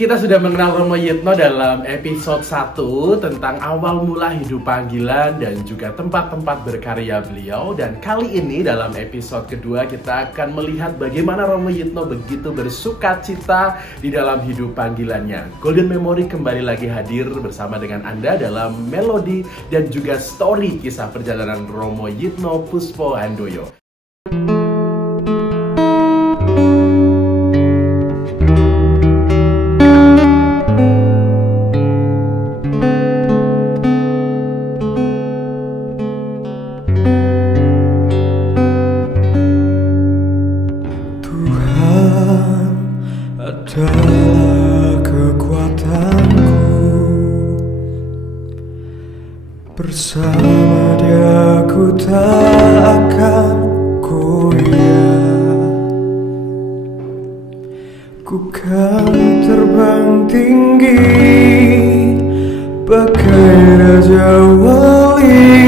Kita sudah mengenal Romo Yitno dalam episode 1 tentang awal mula hidup panggilan dan juga tempat-tempat berkarya beliau. Dan kali ini dalam episode kedua kita akan melihat bagaimana Romo Yitno begitu bersukacita di dalam hidup panggilannya. Golden Memory kembali lagi hadir bersama dengan Anda dalam melodi dan juga story kisah perjalanan Romo Yitno Puspohandoyo. Adalah kekuatanku, bersama Dia ku tak akan goyah. Ku kan terbang tinggi bagai raja wali,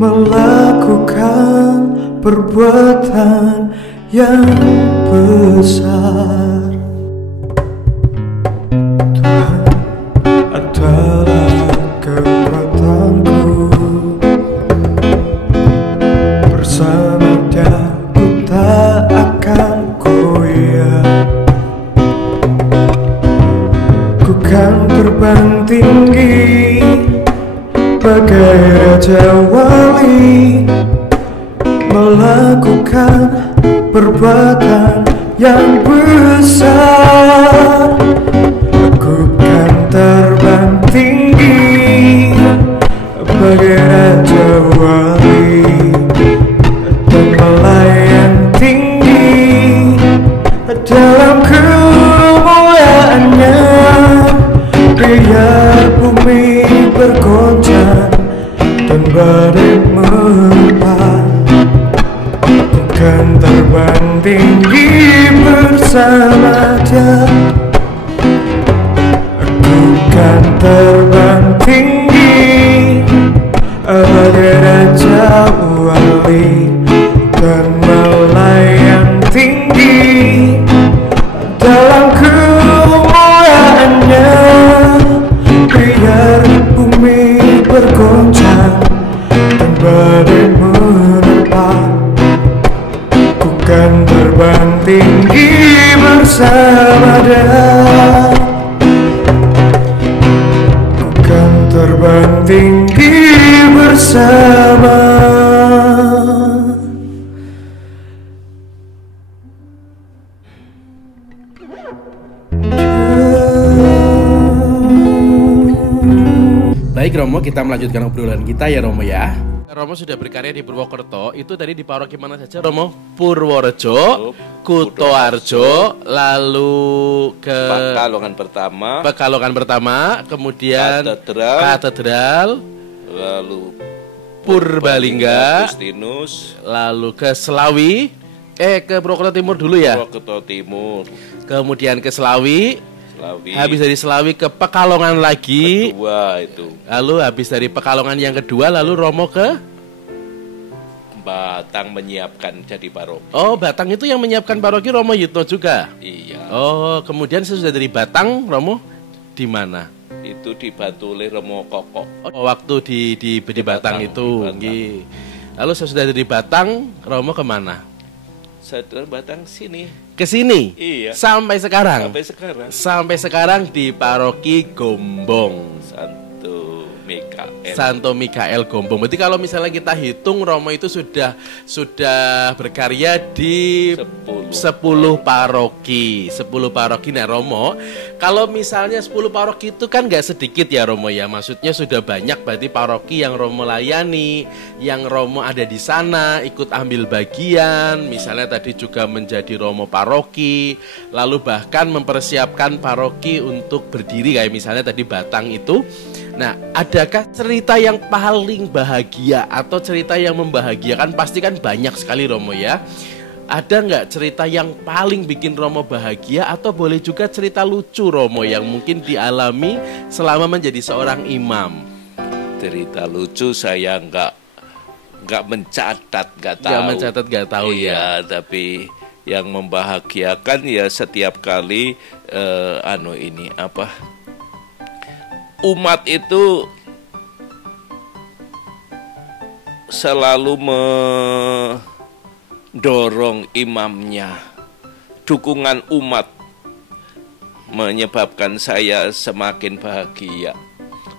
melakukan perbuatan yang besar. Tuhan adalah kekuatanku, bersama Dia ku tak akan goyah. Ku kan terbang tinggi bagai raja wali, melakukan perbuatan yang besar. Aku kan terbang tinggi bagai raja wali dan melayang tinggi dalam kemuliaannya. Biar bumi bergoncang dan badai menerpa, kan terbang tinggi bersama Dia. Aku kan terbang tinggi bagai raja wali dan melayang tinggi dalam kemuliaannya. Biar bumi bergoncang dan badai menerpa, kan terbang tinggi bersama Dia. Ku kan terbang tinggi bersama Baik Romo, kita melanjutkan obrolan kita ya Romo ya. Romo sudah berkarya di Purwokerto, itu tadi di paroki mana saja Romo? Purworejo, Kutoarjo, lalu ke Pekalongan pertama, kemudian Katedral, lalu Purbalingga, Agustinus, lalu ke Selawi, ke Purwokerto Timur dulu ya? Purwokerto Timur, Kemudian ke Selawi, habis dari Selawi ke Pekalongan lagi, kedua itu, lalu habis dari Pekalongan yang kedua, lalu Romo ke Batang menyiapkan jadi paroki. Oh, Batang itu yang menyiapkan paroki Romo Yitno juga? Iya. Oh, kemudian sesudah dari Batang, Romo di mana? Itu dibantu oleh Romo Koko. Oh, waktu di Batang itu. Di Batang. Lalu sesudah dari Batang, Romo kemana? Sadar Batang sini. Ke sini? Iya. Sampai sekarang? Sampai sekarang. Sampai sekarang di paroki Gombong. Santo Mikael Gombong. Berarti kalau misalnya kita hitung, Romo itu sudah berkarya di 10 paroki. 10 paroki. Nah Romo, kalau misalnya 10 paroki itu kan nggak sedikit ya Romo ya. Maksudnya sudah banyak berarti paroki yang Romo layani, yang Romo ada di sana, ikut ambil bagian. Misalnya tadi juga menjadi Romo paroki, lalu bahkan mempersiapkan paroki untuk berdiri kayak misalnya tadi Batang itu. Nah, adakah cerita yang paling bahagia atau cerita yang membahagiakan? Pasti kan banyak sekali Romo ya. Ada nggak cerita yang paling bikin Romo bahagia atau boleh juga cerita lucu Romo yang mungkin dialami selama menjadi seorang imam? Cerita lucu saya nggak mencatat, nggak tahu. Nggak mencatat, nggak tahu iya, ya. Tapi yang membahagiakan ya setiap kali umat itu selalu mendorong imamnya. Dukungan umat menyebabkan saya semakin bahagia.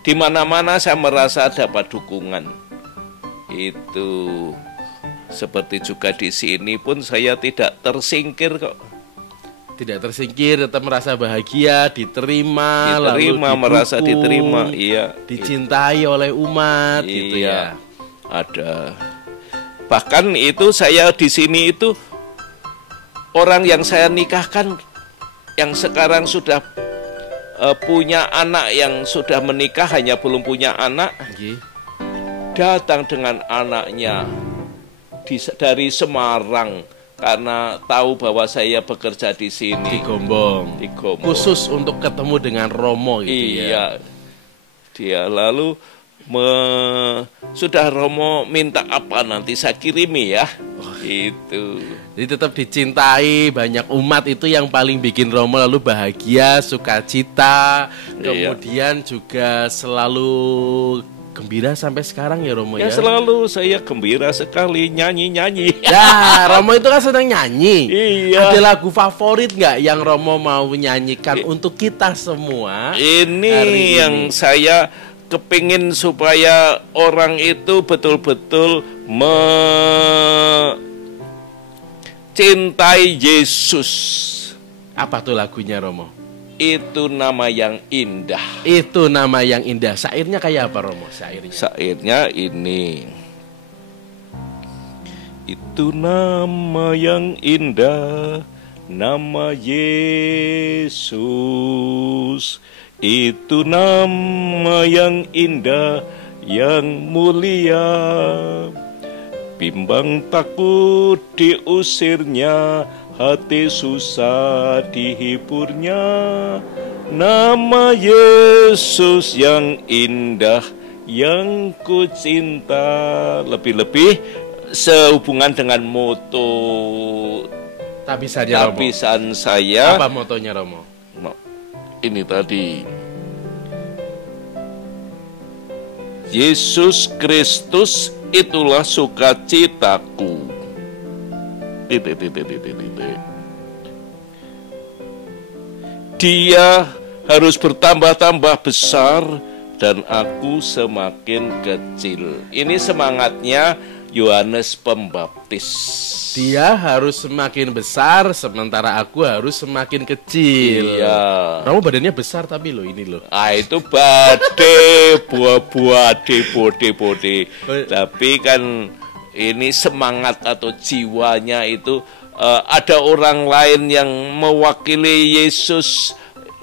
Di mana-mana saya merasa dapat dukungan. Itu seperti juga di sini pun saya tidak tersingkir kok. Tidak tersingkir, tetap merasa bahagia, diterima, lalu didukung, merasa diterima, iya, dicintai oleh umat, iya, gitu ya. Ada. Bahkan itu saya di sini itu orang yang saya nikahkan yang sekarang sudah punya anak, yang sudah menikah hanya belum punya anak, datang dengan anaknya dari Semarang karena tahu bahwa saya bekerja di sini. Di Gombong. Khusus untuk ketemu dengan Romo gitu iya. Dia lalu sudah Romo minta apa nanti saya kirimi ya. Itu. Jadi tetap dicintai banyak umat, itu yang paling bikin Romo lalu bahagia, sukacita, kemudian juga selalu gembira sampai sekarang ya Romo ya. Ya selalu saya gembira sekali nyanyi-nyanyi. Ya Romo itu kan sedang nyanyi. Iya. Ada lagu favorit nggak yang Romo mau nyanyikan untuk kita semua? Ini yang saya kepingin supaya orang itu betul-betul mencintai Yesus. Apa tuh lagunya Romo? Itu nama yang indah. Itu nama yang indah. Syairnya kayak apa Romo? Syairnya ini. Itu nama yang indah, nama Yesus. Itu nama yang indah, yang mulia. Bimbang takut diusirnya, hati susah dihiburnya. Nama Yesus yang indah, yang ku cinta. Lebih-lebih sehubungan dengan moto tabisan saya. Apa motonya Romo? Ini tadi, Yesus Kristus itulah sukacitaku. Dia harus bertambah-tambah besar dan aku semakin kecil. Ini semangatnya Yohanes Pembaptis. Dia harus semakin besar sementara aku harus semakin kecil. Iya. Kamu badannya besar tapi loh ini loh. Ah itu bade, buah-buah, bode. Tapi kan ini semangat atau jiwanya itu ada orang lain yang mewakili Yesus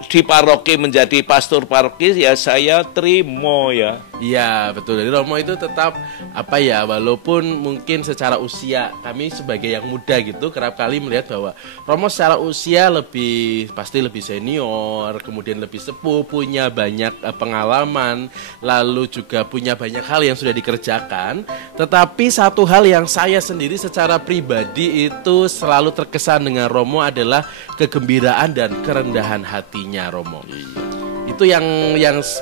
di paroki menjadi pastor paroki, ya saya terima ya. Iya betul. Jadi Romo itu tetap walaupun mungkin secara usia kami sebagai yang muda gitu kerap kali melihat bahwa Romo secara usia pasti lebih senior, kemudian lebih sepuh, punya banyak pengalaman, lalu juga punya banyak hal yang sudah dikerjakan. Tetapi satu hal yang saya sendiri secara pribadi itu selalu terkesan dengan Romo adalah kegembiraan dan kerendahan hatinya Romo. Itu yang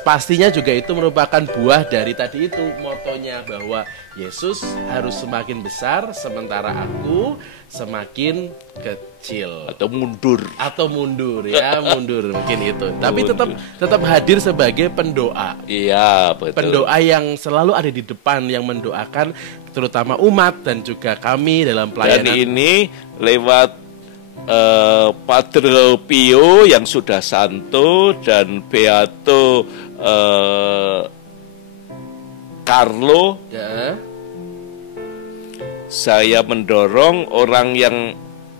pastinya juga itu merupakan buah dari tadi itu motonya bahwa Yesus harus semakin besar sementara aku semakin kecil atau mundur ya mundur mungkin itu. Tapi tetap hadir sebagai pendoa. Iya betul. Pendoa yang selalu ada di depan yang mendoakan terutama umat dan juga kami dalam pelayanan. Dan ini lewat Padre Pio yang sudah santo dan Beato Carlo ya. Saya mendorong orang yang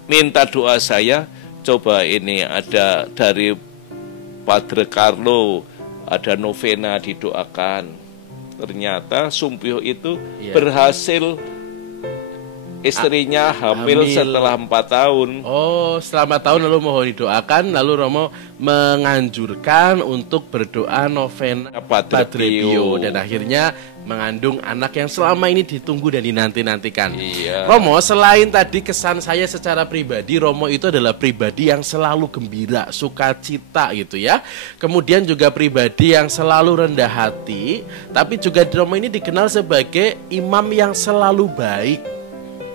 minta doa saya, coba ini ada dari Padre Carlo, ada novena didoakan. Ternyata Sumpio itu berhasil istrinya hamil setelah 4 tahun. Oh, setelah 4 tahun lalu mohon didoakan, lalu Romo menganjurkan untuk berdoa novena Padre Pio, dan akhirnya mengandung anak yang selama ini ditunggu dan dinanti-nantikan. Iya. Romo, selain tadi kesan saya secara pribadi, Romo itu adalah pribadi yang selalu gembira, sukacita gitu ya. Kemudian juga pribadi yang selalu rendah hati, tapi juga Romo ini dikenal sebagai imam yang selalu baik.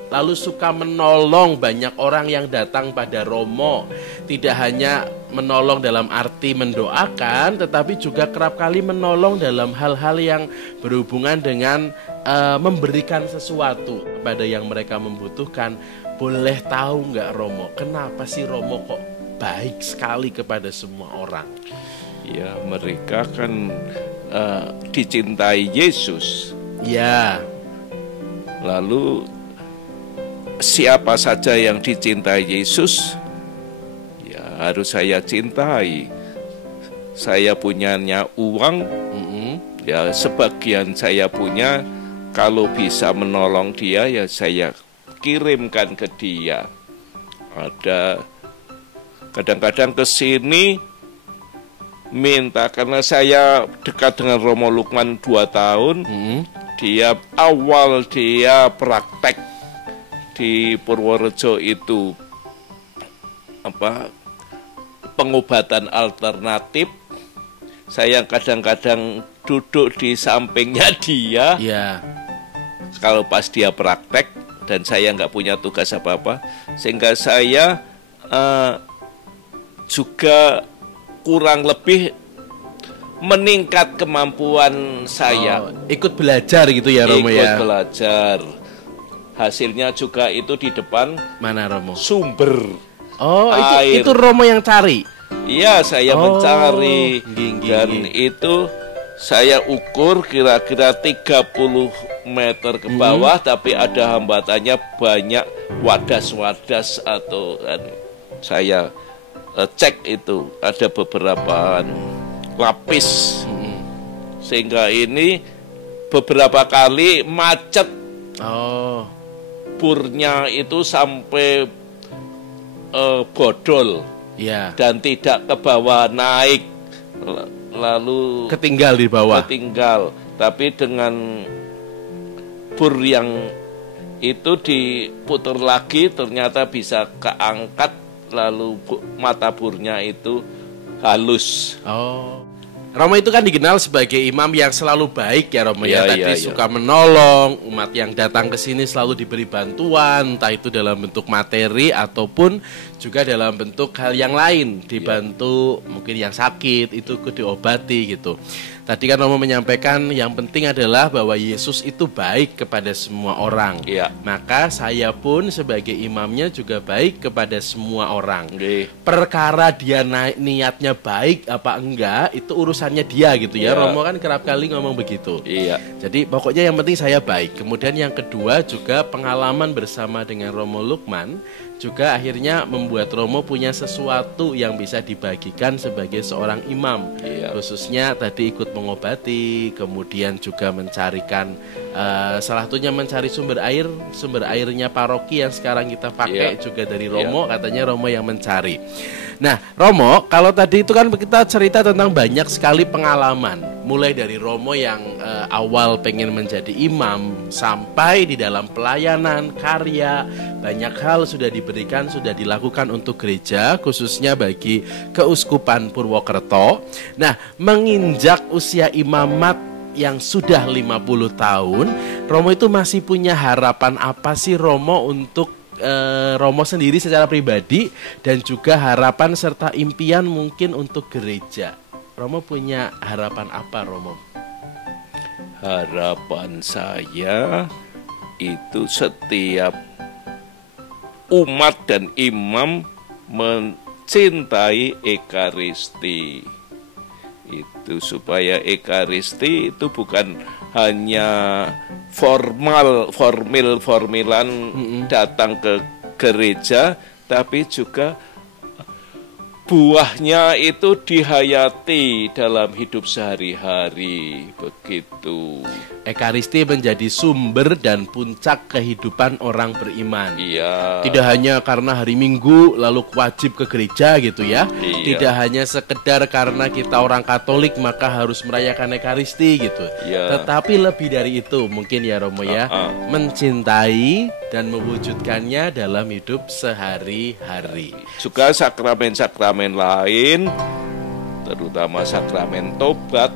Lalu suka menolong banyak orang yang datang pada Romo. Tidak hanya menolong dalam arti mendoakan, tetapi juga kerap kali menolong dalam hal-hal yang berhubungan dengan memberikan sesuatu kepada yang mereka membutuhkan. Boleh tahu nggak Romo, kenapa sih Romo kok baik sekali kepada semua orang? Ya, mereka kan dicintai Yesus. Ya. Lalu siapa saja yang dicintai Yesus, ya harus saya cintai. Saya punyanya uang, ya sebagian saya punya. Kalau bisa menolong dia, ya saya kirimkan ke dia. Ada kadang-kadang ke sini minta, karena saya dekat dengan Romo Lukman 2 tahun. Dia praktek di Purworejo itu pengobatan alternatif. Saya kadang-kadang duduk di sampingnya dia. Ya. Kalau pas dia praktek dan saya nggak punya tugas apa-apa, sehingga saya juga kurang lebih meningkat kemampuan saya. Ikut belajar gitu ya Romo ya. Ikut belajar. Hasilnya juga itu di depan mana Romo? Sumber. Oh, air. Itu Romo yang cari. Iya, saya mencari. Dan itu saya ukur kira-kira 30 meter ke bawah, tapi ada hambatannya banyak wadas-wadas atau saya cek itu ada beberapa lapis. Sehingga ini beberapa kali macet. Burnya itu sampai bodol, ya, dan tidak ke bawah, naik lalu ketinggal di bawah. Tapi dengan bur yang itu diputar lagi ternyata bisa keangkat, lalu mata burnya itu halus. Romo itu kan dikenal sebagai imam yang selalu baik ya Romo ya. Tadi suka menolong umat yang datang ke sini, selalu diberi bantuan, entah itu dalam bentuk materi ataupun juga dalam bentuk hal yang lain, dibantu mungkin yang sakit itu diobati gitu. Tadi kan Romo menyampaikan yang penting adalah bahwa Yesus itu baik kepada semua orang. Maka saya pun sebagai imamnya juga baik kepada semua orang. Perkara dia niatnya baik apa enggak itu urusannya dia gitu ya. Romo kan kerap kali ngomong begitu. Jadi pokoknya yang penting saya baik. Kemudian yang kedua juga pengalaman bersama dengan Romo Lukman juga akhirnya membuat Romo punya sesuatu yang bisa dibagikan sebagai seorang imam. Khususnya tadi ikut mengobati, kemudian juga mencarikan salah satunya mencari sumber airnya paroki yang sekarang kita pakai juga dari Romo. Katanya Romo yang mencari. Nah Romo, kalau tadi itu kan kita cerita tentang banyak sekali pengalaman, mulai dari Romo yang awal pengen menjadi imam sampai di dalam pelayanan, karya, banyak hal sudah diberikan, sudah dilakukan untuk gereja, khususnya bagi Keuskupan Purwokerto. Nah, menginjak usia imamat yang sudah 50 tahun, Romo itu masih punya harapan apa sih Romo untuk Romo sendiri secara pribadi, dan juga harapan serta impian mungkin untuk gereja? Romo punya harapan apa Romo? Harapan saya itu setiap umat dan imam mencintai Ekaristi. Itu supaya Ekaristi itu bukan hanya formilan datang ke gereja, tapi juga buahnya itu dihayati dalam hidup sehari-hari, begitu. Ekaristi menjadi sumber dan puncak kehidupan orang beriman. Iya. Tidak hanya karena hari Minggu lalu wajib ke gereja gitu ya. Iya. Tidak hanya sekedar karena kita orang Katolik maka harus merayakan Ekaristi gitu. Iya. Tetapi lebih dari itu mungkin ya Romo ya, mencintai dan mewujudkannya dalam hidup sehari-hari. Juga sakramen-sakramen lain, terutama sakramen tobat,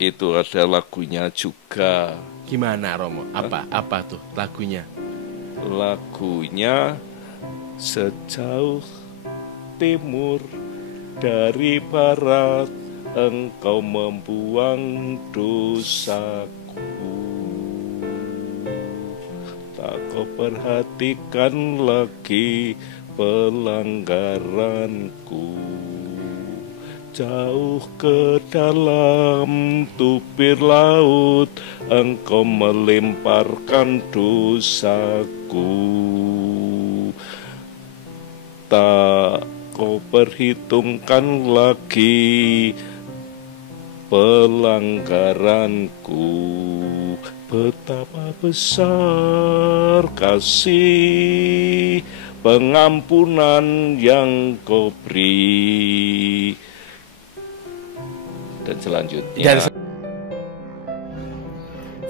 itu ada lagunya juga. Gimana Romo? Apa tuh lagunya? Lagunya sejauh timur dari barat engkau membuang dosaku, tak kau perhatikan lagi pelanggaranku. Jauh ke dalam tubir laut engkau melemparkan dosaku, tak kau perhitungkan lagi pelanggaranku. Betapa besar kasih pengampunan yang kau beri. Dan selanjutnya,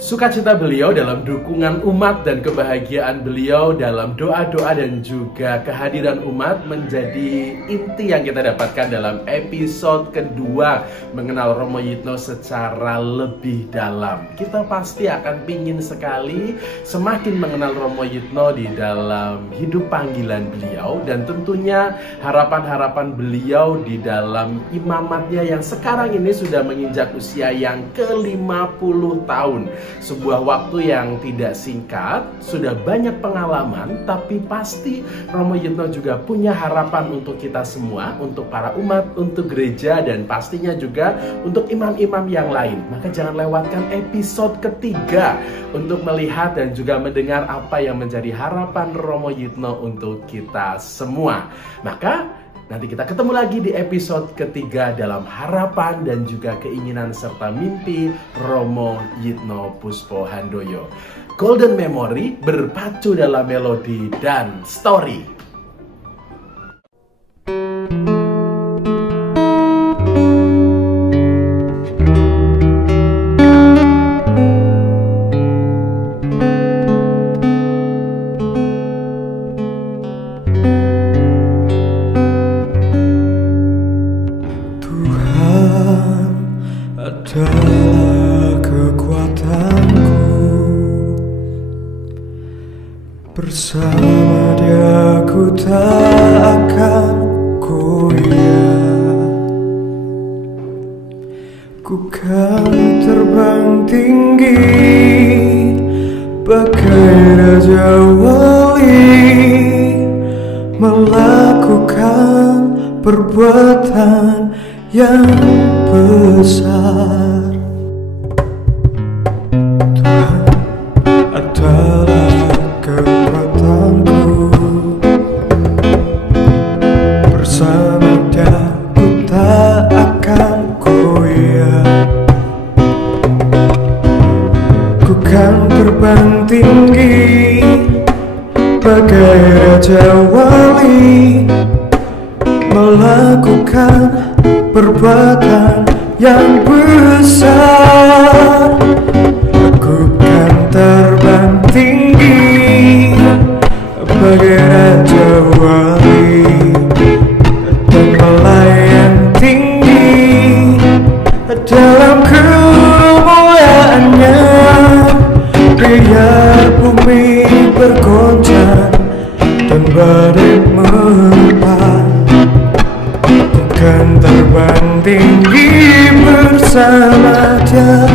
sukacita beliau dalam dukungan umat dan kebahagiaan beliau dalam doa-doa dan juga kehadiran umat menjadi inti yang kita dapatkan dalam episode kedua mengenal Romo Yitno secara lebih dalam. Kita pasti akan pingin sekali semakin mengenal Romo Yitno di dalam hidup panggilan beliau dan tentunya harapan-harapan beliau di dalam imamatnya yang sekarang ini sudah menginjak usia yang ke-50 tahun. Sebuah waktu yang tidak singkat, sudah banyak pengalaman, tapi pasti Romo Yitno juga punya harapan untuk kita semua, untuk para umat, untuk gereja, dan pastinya juga untuk imam-imam yang lain. Maka jangan lewatkan episode ketiga untuk melihat dan juga mendengar apa yang menjadi harapan Romo Yitno untuk kita semua. Maka nanti kita ketemu lagi di episode ketiga dalam harapan dan juga keinginan serta mimpi Romo Yitno Puspohandoyo. Golden Memory berpacu dalam melodi dan story. Adalah kekuatanku, bersama Dia ku tak akan goyah. Ku kan terbang tinggi bagai raja wali, melakukan perbuatan yang besar. Tuhan adalah kekuatanku, bersama Dia ku tak akan goyah. Ku kan terbang tinggi bagai raja wali, melakukan perbuatan yang besar. Aku kan terbang tinggi bagai raja wali dan melayang tinggi dalam kemuliaannya. Biar bumi bergoncang dan badai menerpa, kan terbang tinggi bersama Dia.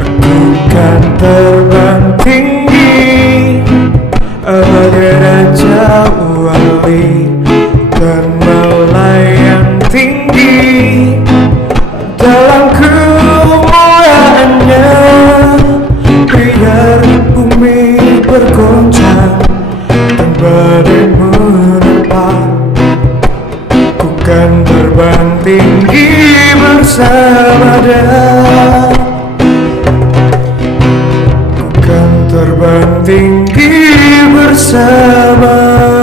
Aku kan terbang tinggi bagai raja wali dan melayang tinggi dalam kemuliaannya. Biar bumi bergoncang dan badai menerpa, terbang tinggi bersama.